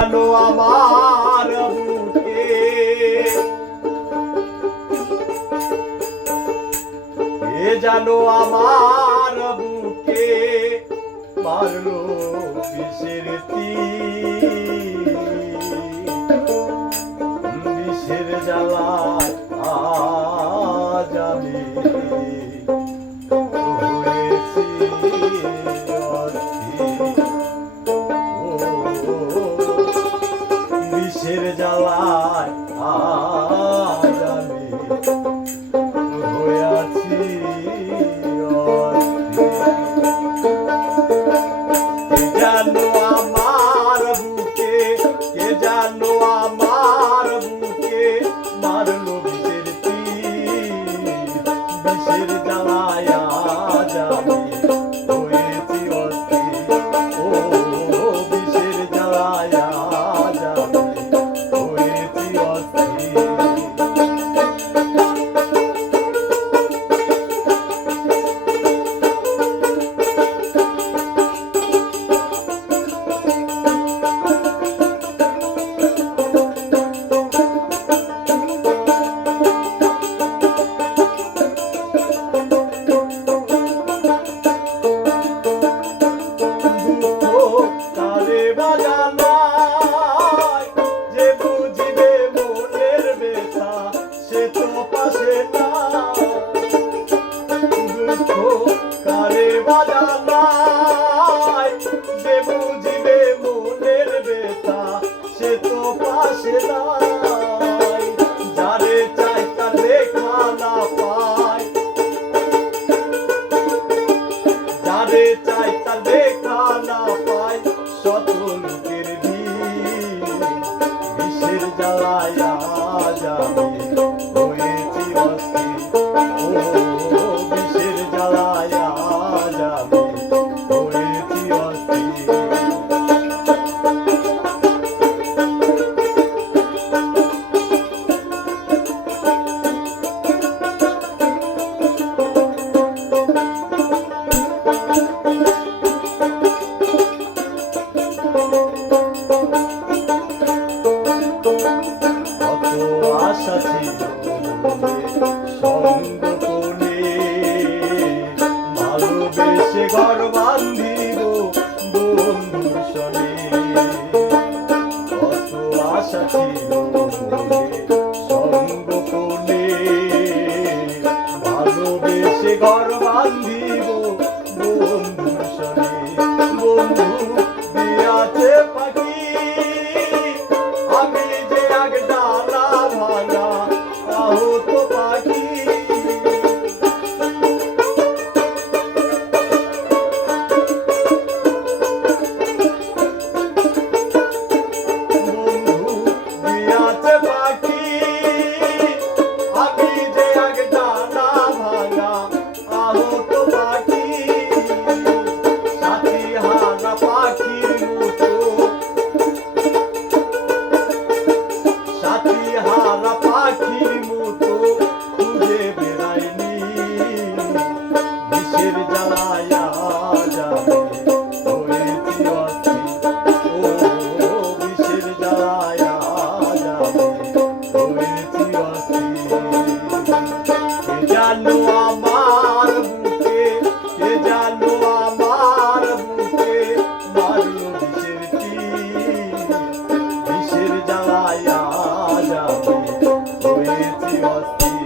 জানো আমার বুকে কে জানো আমার বুকে মারলো বিষের বিষের জ্বালায় আজ আমি হয়েছি বিষের জ্বালায় আজ আমি হয়েছি কে জানো আমার বুকে কে জানো আমার বুকে মারলো বিষের বিষের জ্বালায় আজ আমি হয়েছি অস্থির ও বিষের জ্বালায় আজ আমি হয়েছি অস্থির যে বুঝিবে মনের ব্যথা সে তো পাশে নাই যারে চাই তার দেখা না পায় যারে চাই তার দেখা না পায় শত লোকের বিষের জ্বালায় আজ আমি হয়েছি অস্থির ও বিষের জ্বালায় আজ আমি হয়েছি অস্থির আশা ছিল সঙ্গ কোণে ভালোবেসে ঘর বান্ধিব বন্ধুর সনে কত আশা ছিল সঙ্গ কোণে ভালোবেসে ঘর বান্ধিব বন্ধুর সনে বন্ধু দিয়াছে পাখি আমি যে আগ ডালা ভাঙা আহত পাখি বন্ধু দিয়াছে পাখি আমি যে আগ ডালা ভাঙা আহত পাখি সাথী হারা পাখির মতো সাথী হারা পাখির মতো খুঁজে বেড়াইনি বিষের জ্বালায় আজ আমি হয়েছি অস্থির ও বিষের জ্বালায় আজ আমি হয়েছি অস্থির কে জানো আমার বুকে কে জানো আমার বুকে মারলো বিষের বিষের জ্বালায় আজ আমি হয়েছি অস্থির।